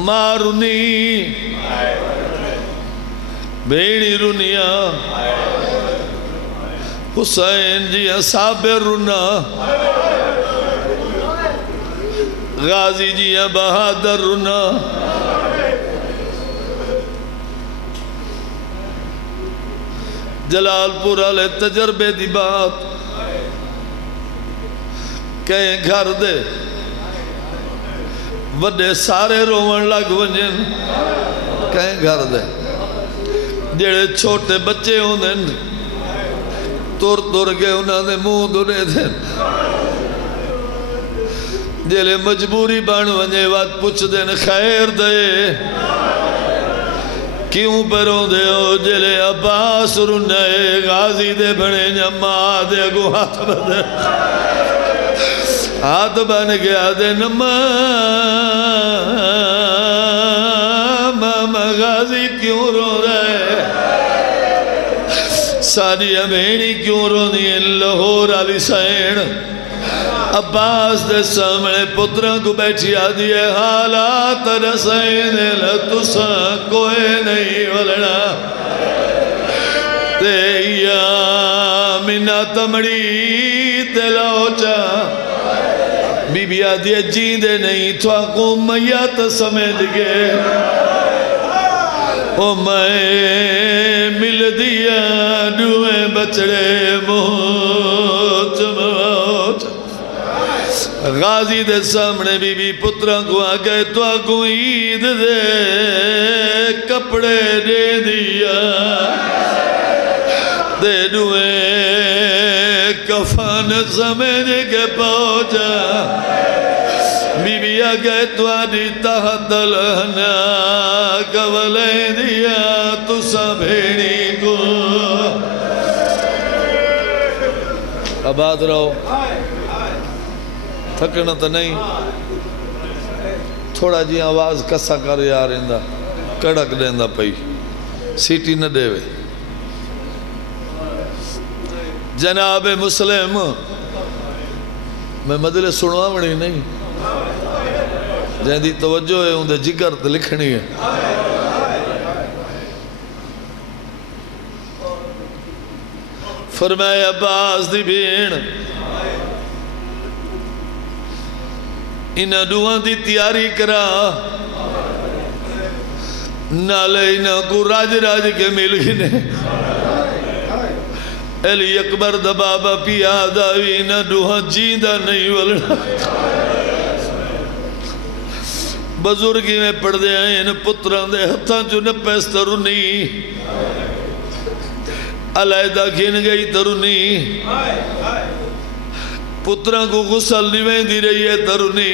مارنی بیڑی رنیا حسین جی صابر رنا غازی جی بہادر رنا جلال پور والے تجربے دی بات کہیں گھر دے وڈے سارے روون لگ ونجن کہیں گھر دے جڑے چھوٹے بچے ہوندے تر کے انہاں دے منہ دھونے دے جلے مجبوری بن ونجے وقت پوچھ دین خیر دے کیوں پروں دے ہو جلے عباس رنے غازی دے بڑے نماں دے گو ہاتھ بن گیا دے ماما غازی کیوں رو رہے ساری امینی کیوں رو نہیں لاہور علی سین عباس دے سامنے پتروں کو بیٹھی آدھی ہے حالات رسین لتساں کوئی نہیں ولنا تے یا منہ تمڑی تلاؤ چا بی بی آدھی ہے جیندے نہیں تو کو میت سمجھ گئے او میں مل دیا ڈوئے بچڑے موچ موچ غازی دے سامنے بی بی پتروں کو آگئے تو کو عید دے کپڑے دے دیا دے ڈوئے کفن سمجھ کے پہنچا بی بی آگئے تو آدھی تحت لہنا کولے دیا تو سبھیڑی کو آباد رہو تھکنا تو نہیں تھوڑا جی آواز کسا کر یار اندہ کڑک دیندہ پئی سیٹی نہ دے وے جناب مسلم میں مدلے سنوا بڑی نہیں جہاں دی توجہ ہے اندھے جگر تے لکھنی ہے فرمائے عباس دی بین انہاں دوہاں دی تیاری کرا نالے انہاں کو راج راج کے مل گنے علی اکبر دا بابا پیادہ انہاں دوہاں جیندہ نہیں ولنا بزرگی میں پڑھ دے آئے ان پتران دے ہتھاں جو نپیس ترونی علیدہ گھن گئی ترونی پتران کو غسل نیویں دی رہی ہے ترونی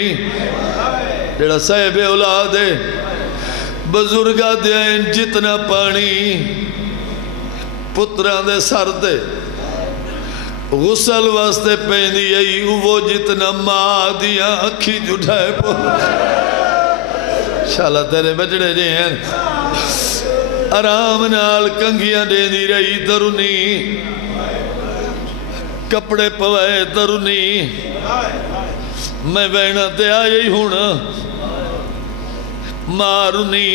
جڑا صاحب اولاد ہے بزرگا دے آئے جتنا پانی پتران دے سر دے غسل واسطے پہنی آئی وہ جتنا ماں دیا اکھی جھٹائے شاءاللہ تیرے بچڑے جے ہیں آرام نال کنگیاں دے دی رہی ترونی کپڑے پوائے ترونی میں بہنا تے آئی ہونا مارونی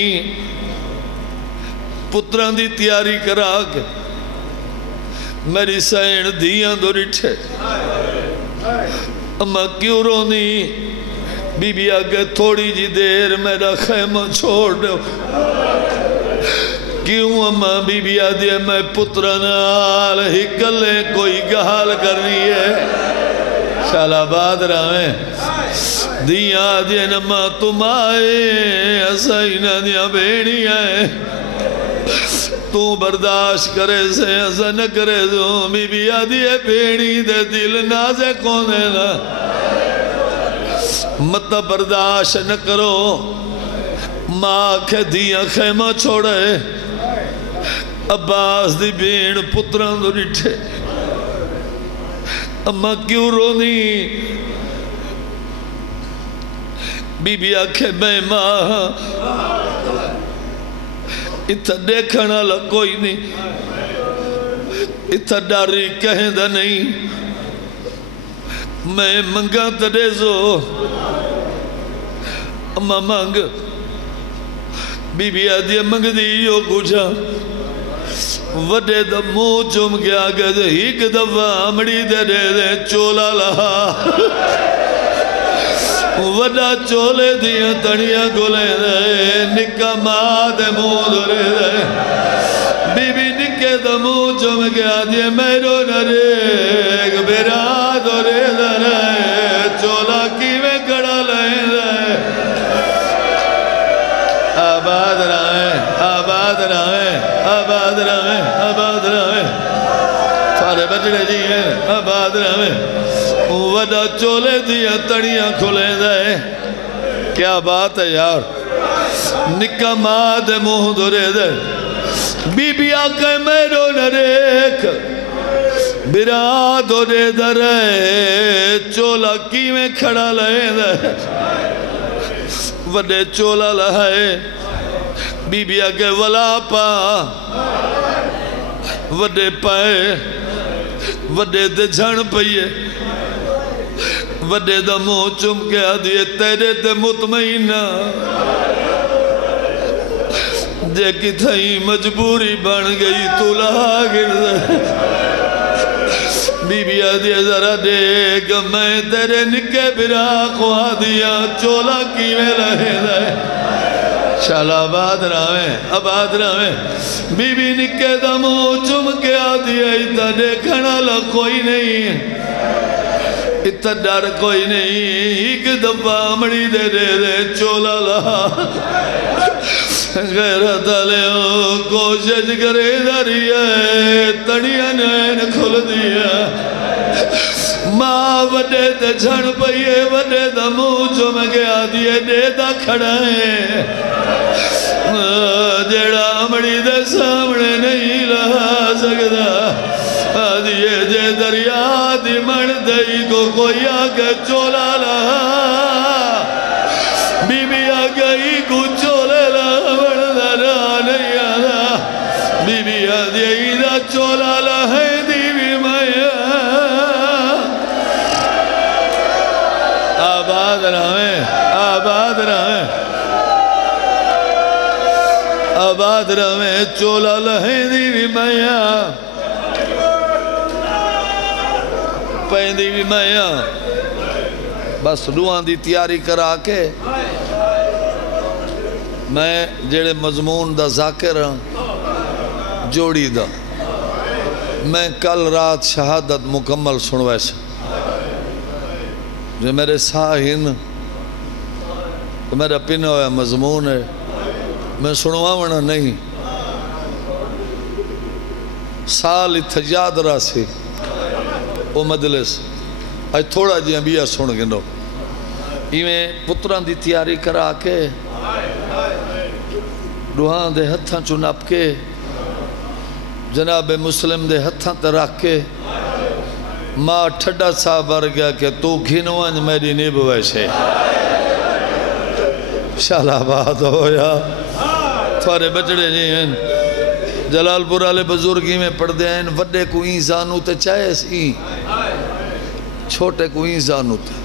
پتران دی تیاری کرا کے میری سین دیاں دو رٹھے اما کیوں رونی بی بی آگے تھوڑی جی دیر میرا خیمہ چھوڑ دو کیوں اما بی بی آدھی ہے میں پترانال ہی کلے کوئی گہال کرنی ہے شالا باد رہے دیاں آدھی ہے نما تم آئے ایسا دیا بیڑی آئے تو برداشت کرے سے ایسا نہ کرے دو بی بی آدھی ہے بیڑی دے دل نازے کونے نا مت برداشت نہ کرو ماں کے دیاں خیمہ چھوڑے عباس دی بین پتران دو رٹھے اما کیوں رونی بی بی آکھے میں ماں اتھا دیکھنا لگ کوئی نہیں اتھا ڈاری کہیں دا نہیں میں منگا تڑے زو اما مانگ بی بی آدھی منگدی یو کچھا وڈے دا منہ چم کے آگے دے ایک دفعہ امڑی دے دے چولا لہا وڈا چولے دیا تڑیاں گلے دے نکا ماں دے منہ دورے دے بی بی نکے دا منہ چم کے آدھی میرو نریک بیرا دورے دے چولا کی میں کڑا لائیں دے آباد رہے آباد رہے آباد رہے آباد رہے سارے بچڑے جی ہیں آباد رہے وڈا چولے دیا تڑیاں کھلے دے کیا بات ہے یار نکا ماں دے منہ دورے دے بی بی آکے میرو نریک برا دورے درے چولا کی میں کھڑا لے دے وڈے چولا لہے بی بی آکے ولا پا وڈے پائے وڈے دے جھن پئیے وڈے دا منہ چم کے آدھیے تیرے تے مطمئنہ جے کی تھئی مجبوری بن گئی تو لہا گر دے بی بی آدھیے ذرا دیکھ میں تیرے نکے برا کو آدھیا چولا کی میں رہے دے شالا آباد رہے بی بی نکے دا منہ چم کے آدھیے اتنا دیکھنا لگ کوئی نہیں اتنا ڈر کوئی نہیں ایک دفعہ امڑی دے دے چولا لہا غیرت علیہ کوشش کرے دریئے تڑیاں نین کھل دیا ماں وڈے تے جھن پئیے وڈے دا منہ چم کے آدھیے دے دا کھڑائیں جیڑا امڑی دے سامنے نہیں لہا سکتا آدھیے جے دریا دی مڑ دئی کو کوئی آگے چولا لہا بی بی آگئی کو چولے لہا مڑ درہ نہیں آدھا بی بی آدھیے دا چولا لہا دی بی مایا آباد رہے آباد رہے آباد رہے چولا لہا دی بی مایا پہندی بھی میں بس روحان دی تیاری کرا کے میں جڑے مضمون دا ذاکر جوڑی دا میں کل رات شہادت مکمل سنوے سے جو میرے ساہین میرا پنہ ہویا مضمون ہے میں سنواونا نہیں سال اتھجاد رہا سی او مدلس آج تھوڑا جی بیاں سن گنو ایویں پتران دی تیاری کرا کے روحان دے ہتھاں چنپ کے جناب مسلم دے ہتھاں تے رکھ کے ماں ٹھڈا صاحب بر گیا کہ تو گھنوانج میری نیب ویسے شالا بات ہویا تھوارے بچڑے جی ہیں جلال پور والے بزرگی میں پڑھ دے ہیں وڈے کو این زانو تے چاہے سی چھوٹے کو این زانو تے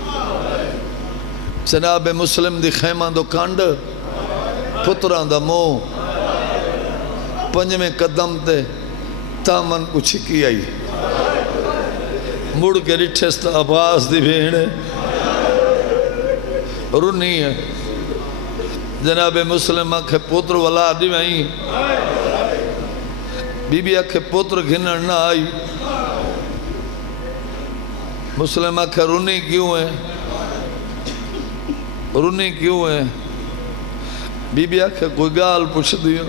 جناب مسلم دی خیمہ دو کانڈ پتران دا مو پنج میں قدم تے تامن کو چھکی آئی مڑ کے رٹھستا عباس دی بھیڑے رنی ہے جناب مسلم آکھے پتر والا دی میں بی بی آکھے پتر گھنر نہ آئی مسلم آکھے رونی کیوں ہے رونی کیوں ہے بی بی آکھے کوئی گال پوچھ دیا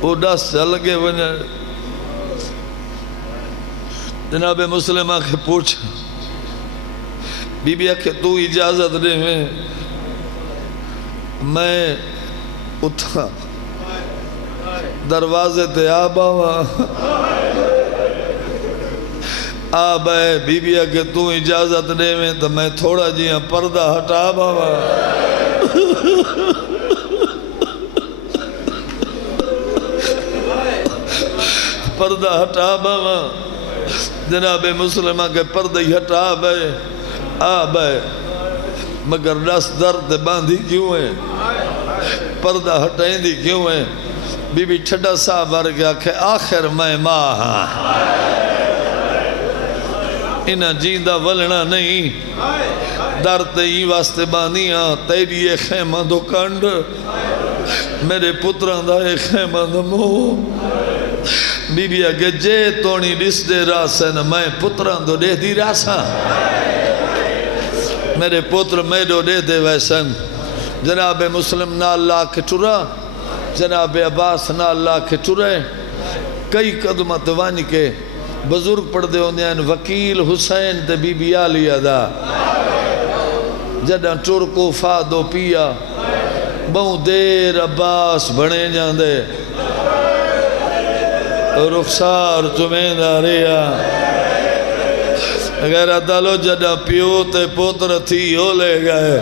وہ ڈس چل گئے ونیا جناب مسلم آکھے پوچھ بی بی آکھے تو اجازت دے میں اتھا دروازے تے آبا آبائے بی بی آکے تو اجازت دے میں تو میں تھوڑا جیاں پردہ ہٹا باوا پردہ ہٹا باوا جناب مسلمہ کے پردہ ہٹا بائے آبائے مگر رس درد باندھی کیوں ہے پردہ ہٹائیں دی کیوں ہے بی بی ٹھڈا صاحب بھر گیا کہ آخر میں ماں ہاں انہا جیندہ ولنا نہیں در تئی واسطے بانیاں تیری ایک خیمہ دو کنڈ میرے پتران دا ایک خیمہ دو مو بی بی اگے جے تونی ڈس دے راسن میں پتران دو دے دی راسا میرے پتر میں دو دے دے ویسن جناب مسلم نا اللہ کے ٹورا جناب عباس نا اللہ کے ٹورے کئی قدمت وانی کے بزرگ پڑھ دے ہوندے ہیں وکیل حسین تے بی بی آلیہ دا جدہ ٹرکو فادو پیا بہوں دیر عباس بڑھیں جاندے رخسار چمین داریا اگر ادالو جدہ پیو تے پوتر تھی ہو لے گئے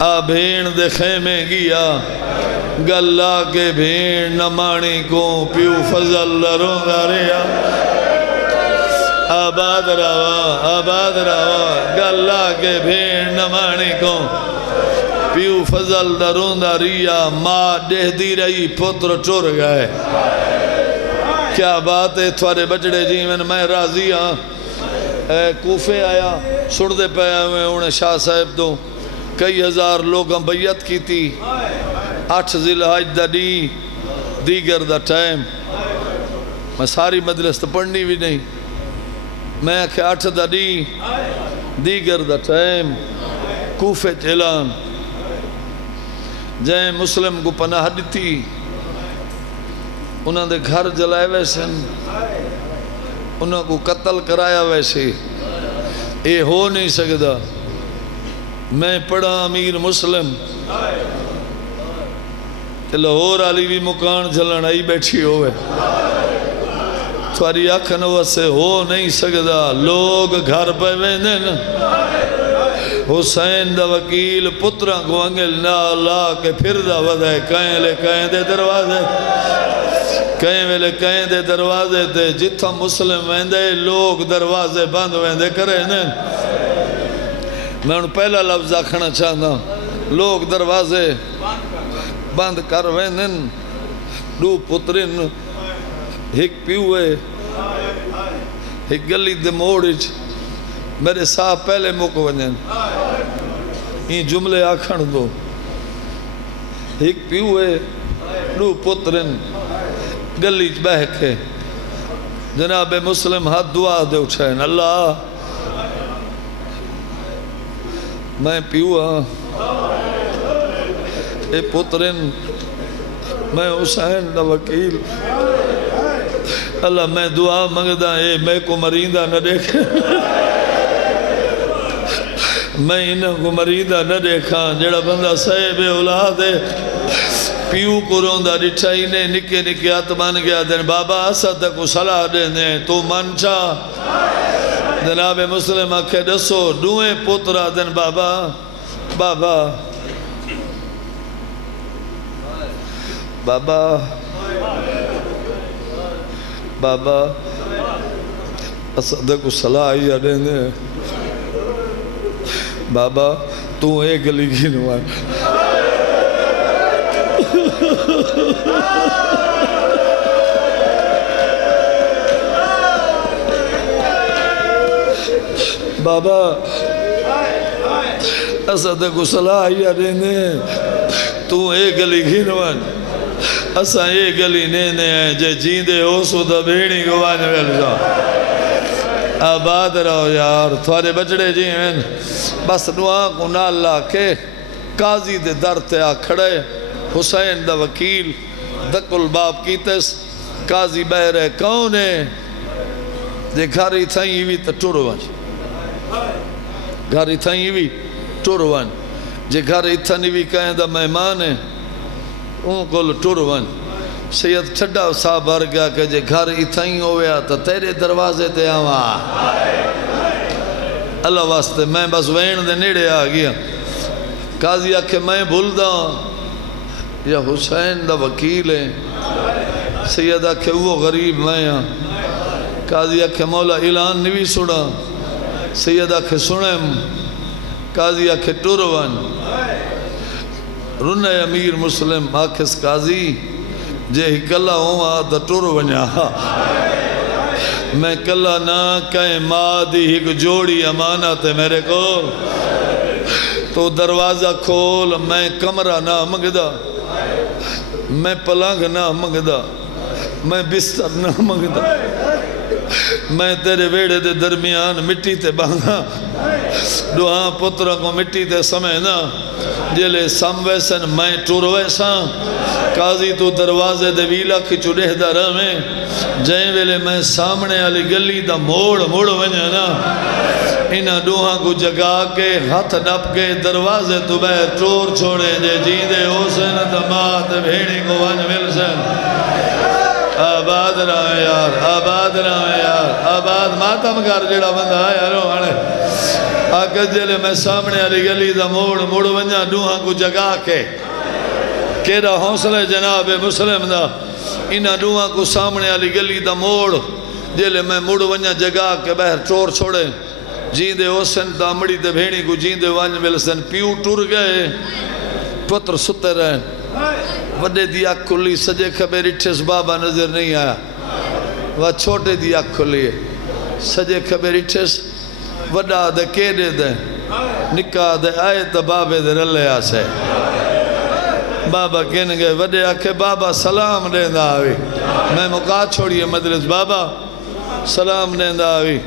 آ بھین دے خیمے گیا گلہ کے بھین نمانی کو پیو فضل لروں داریا آباد روا گلہ کے بھین نمانی کو پیو فضل لروں داریا ماں دہ دی رہی پتر چور گئے کیا بات ہے تھوارے بچڑے جیون میں راضی ہاں کوفے آیا سڑ دے پایا ہوئے انہیں شاہ صاحب دو کئی ہزار لوگاں بیعت کی تھی 8 ذی الحج دا دیگر دا ٹائم میں ساری مجلس تو پڑھنی بھی نہیں میں کہ 8 دا دیگر دا ٹائم کوفے چلان جائیں مسلم کو پناہ دیتی انہوں نے گھر جلائے ویسے انہوں کو قتل کرایا ویسے اے ہو نہیں سکتا میں پڑھا امیر مسلم لاہور علی بھی مکان جلن آئی بیٹھی ہوئے تھواری آنکھن واسے ہو نہیں سکتا لوگ گھر پہ ویندن حسین دا وکیل پتران کو انگل نہ اللہ کے پھر دا ودائے کہیں لے کہیں دے دروازے کہیں ویلے کہیں دے دروازے تے جتھا مسلم ویندے لوگ دروازے بند ویندے کرے نا میں انہوں پہلا لفظ آکھنا چاہتا لوگ دروازے بند کر ویندن دو پترین ایک پیوے ایک گلی دے موڑج میرے صاحب پہلے موقع ونجن یہ جملے آکھن دو ایک پیوے دو پترین گلی بہکے جناب مسلم ہاتھ دعا دے اٹھائیں اللہ میں پیوا اے پترین میں حسین دا وکیل اللہ میں دعا منگدا اے میں کو مریندہ نہ دیکھے میں انہوں کو مریندہ نہ دیکھا جڑا بندہ صاحب اولاد ہے پیو کو روندہ ڈٹھا انہیں نکے نکے آت مان گیا دن بابا اسد کو صلاح دینے تو من چاہ جناب مسلم آکھے دسو دوئے پترہ دن بابا بابا بابا بابا اسد کو صلاح دینے بابا تو ایک گلی گھنوان بابا اسد کو صلاح دینے تو ایک گلی گھنوان اسا ایک گلی نینے ہیں جے جیندے ہو سو دا بھیڑی گوانے ویلزا آباد رہو یار تھوارے بچڑے جی ہیں بس دعا کو نہ اللہ کے قاضی دے در تے آ کھڑے حسین دا وکیل دک الباب کیتس قاضی بہرے کون ہے جے گھاری تھائیں بھی تا ٹور وانج گھاری تھائیں بھی ٹور وانج جے گھاری تھائیں بھی کہیں دا مہمان ہے ان کو ٹور وانج سید چھڑا صاحب بھر گیا کہ جے گھر اتھائیں ہویا تا تیرے دروازے تے آواں اللہ واسطے میں بس وین دے نیڑے آ گیا قاضی آکھے میں بھول دا یا حسین دا وکیل ہے سید آکھے وہ غریب میں ہاں قاضی آکھے مولا اعلان نوی سنا سید آکھے سنم قاضی آکھے ٹور ون رن امیر مسلم آکھس قاضی جے ہی کلا ہوا دا ٹور ونیا میں کلا نہ کہیں ماں دی ایک جوڑی امانت ہے میرے کو تو دروازہ کھول میں کمرہ نہ منگدا میں پلنگ نہ منگدا میں بستر نہ منگدا میں تیرے ویڑے دے درمیان مٹی تے بانگا دعا پترہ کو مٹی تے سمینا جلے سم ویسن میں ٹور ویساں قاضی تو دروازے دے ویلا کھچو رہ دا رہے جائیں ویلے میں سامنے علی گلی دا موڑ ونجانا انہا دوہاں کو جگا کے ہاتھ نپ کے دروازے تو بے ٹور چھوڑے جے جیندے حسین دمات بھیڑی کو ون ملسن آباد رہے یار آباد رہے یار آباد ماتم کر جڑا بندہ آیا رو آنے آکر جلے میں سامنے علی گلی دا موڑ ونجا دوہاں کو جگا کے کیڑا حوصلہ جناب مسلم دا انہا دوہاں کو سامنے علی گلی دا موڑ جلے میں موڑ ونجا جگا کے بہر ٹور چھوڑے جیندے حسن دامڑی دے بھیڑی کو جیندے وانج ملسن پیو ٹور گئے پتر ستے رہے وڈے دی آنکھ کھلی سجے کھبے رٹھس بابا نظر نہیں آیا وہ چھوٹے دی آنکھ کھلی سجے کھبے رٹھس وڈا دے کیڑے دے نکاح دے آئے تا بابے دے رلے آسے بابا کہنے گئے وڈے آکھے بابا سلام دیندہ آوی میں مقا چھوڑیے مدرس بابا سلام دیندہ آوی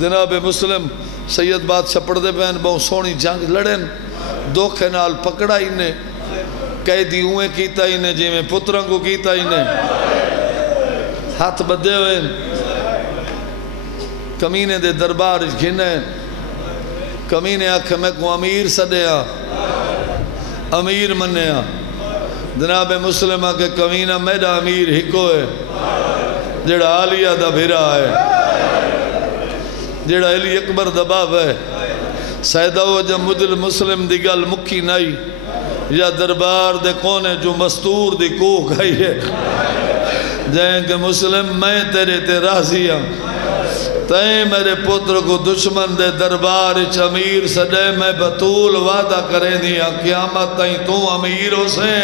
جناب مسلم سید بادشاہ پڑھ دے بہن بہت سونی جنگ لڑیں دوکھے نال پکڑا انہیں قیدی ہوئے کیتا انہیں جی میں پتروں کو کیتا انہیں ہاتھ بدے ہوئے کمینے دے دربار گھنے کمینے آکھے میں کو امیر سدیا امیر منیا جناب مسلم آکھے کمینہ میڈا امیر ہکو ہے جڑا عالیہ دا بھیرا ہے جڑا علی اکبر دا باب ہے سیدہ ہو جب مجل مسلم دی گل مکی نائی یا دربار دے کونے جو مستور دی کوک آئی ہے جائیں کہ مسلم میں تیرے تے راضی ہوں تائیں میرے پتر کو دشمن دے دربار اچھ امیر سڈے میں بطول وعدہ کریں دیا قیامت تائیں تو امیر ہو سے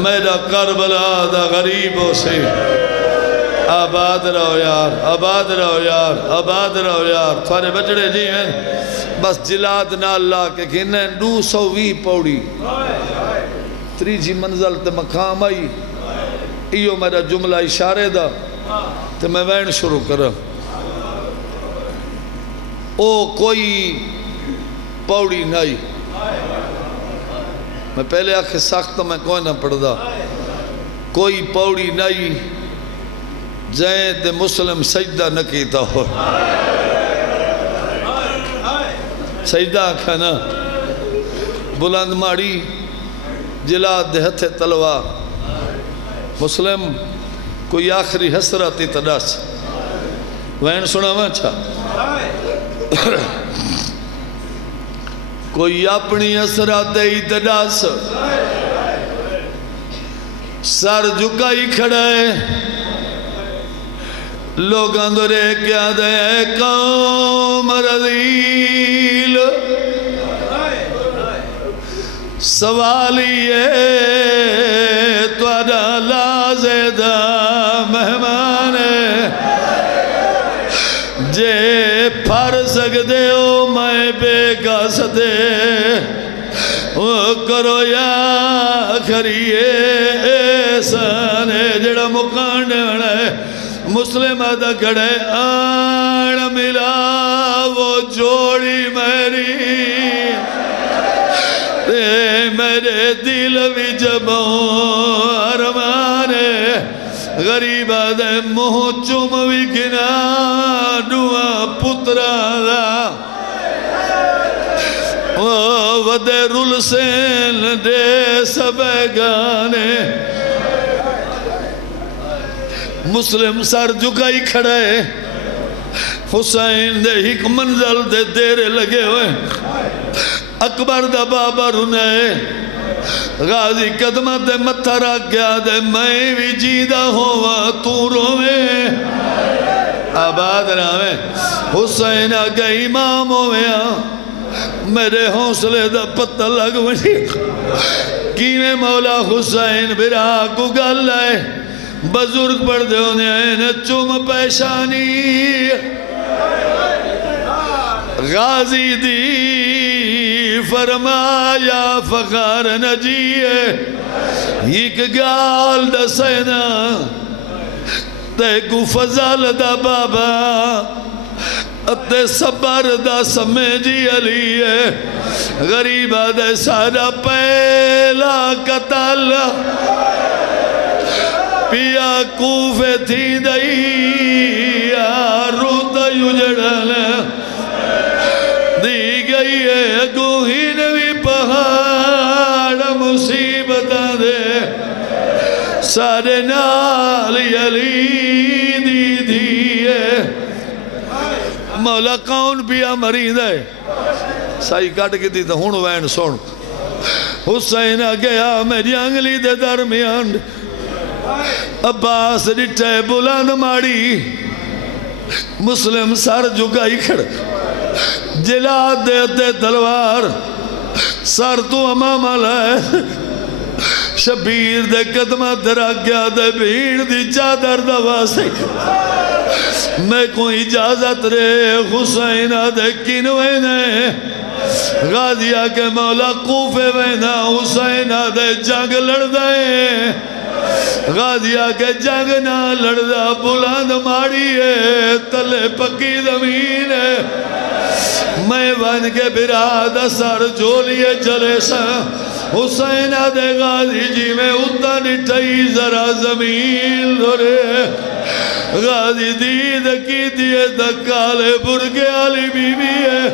میرا کربلا دا غریب ہو سے آباد رہو یار آباد رہو یار آباد رہو یار تھوڑے بچڑے جی ہیں بس جلاد نہ اللہ کے گھنیں 220 پوڑی 3 منزل تے مقام آئی ایو میرا جملہ اشارے دا تے میں وین شروع کرا او کوئی پوڑی نہیں میں پہلے آکھے ساختہ میں کوئی نہ پڑھ دا کوئی پوڑی نہیں جائیں تے مسلم سجدہ نہ کیتا ہو سجدہ آکھا نا بلند ماڑی جلاد دے ہتھے تلوار مسلم کوئی آخری حسراتی تداس وین سنا ماچھا کوئی اپنی حسراتی تداس سر جھکائی کھڑے لوگ اندرے کیا دے قوم رضیل سوالی تو اڈا لازدہ مہمان جے پھر سکتے ہو میں بے گاس دے کرو یا کھریے احسان جڑا مکانڈے بنے مسلم دا گھڑے آن ملا وہ جوڑی میری میرے دل بھی جبوں ارمانے غریب دے موہ چوم بھی گنا دعا پترا دا ودے رول سین دے سبے گانے مسلم سر جھکائی کھڑے حسین دے ایک منزل دے دیرے لگے ہوئے اکبر دا بابا رونے غازی قدمہ دے متھا رکھ گیا دے میں بھی جیدہ ہوا تو روے آباد راوے حسین آگے امام ہویا میرے حوصلے دا پتہ لگ ونی کیویں مولا حسین برا کو گل ہے بزرگ پڑھ دے انہیں چوم پیشانی غازی دی فرمایا فخار نجیے ایک گال دا سینا تے کو فضل دا بابا اتے صبر دا سمجھی علیے غریبہ دے سارا پہلا قتل پیا کوفے تھی دئی روتا یجڑل دی گئی ہے گوہی نوی پہاڑ مصیبتہ دے سارے نالی علی دی دیئے مولا کون پیا مرید ہے سائی کٹ کی دی تو ہون وین سن حسین گیا میری انگلی دے درمیان عباس ڈٹھے بلند ماڑی مسلم سر جھکائی کھڑ جلاد دیتے تلوار سر تو امام لائے شبیر دے قدمہ درک گیا دے بھیڑ دی چادر دوا سکھ میں کوئی اجازت رے حسینہ دے کنوینے غازیہ کے مولا کوفے وینا حسینہ دے جنگ لڑ دائیں غازیہ کے جنگ نہ لڑ دا بلند ماڑی ہے تلے پکی زمین ہے میں ون کے براد سر جولیے چلے سا حسینہ دے غازی جی میں اتنا نٹھائی ذرا زمین دھرے غازی دید کی دیئے دکالے برگے علی بی بی ہے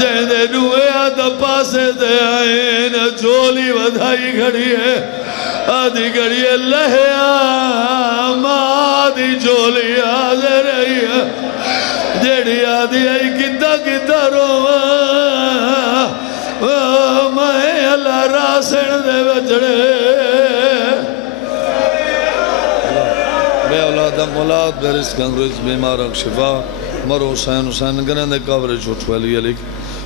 جہنے نوے آدھا پاسے دے آئین جولی ودھائی گھڑی ہے آدھی گھڑی ہے لہیا مادی جولی آدھے رہی ہے جیڑی آدھی آئی کتا کتا روا میں اللہ راسن دے بچڑے بے اولاد مولاد بے رزق انگریز بیمارک شفا مرو حسین حسین گرندے قبر چھوٹو علی علی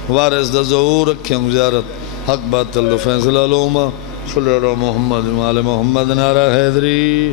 وارث دا ظہور رکھیں زیارت حق باطل فیصلہ لوما صلی اللہ محمد وآل محمد نعرہ حیدری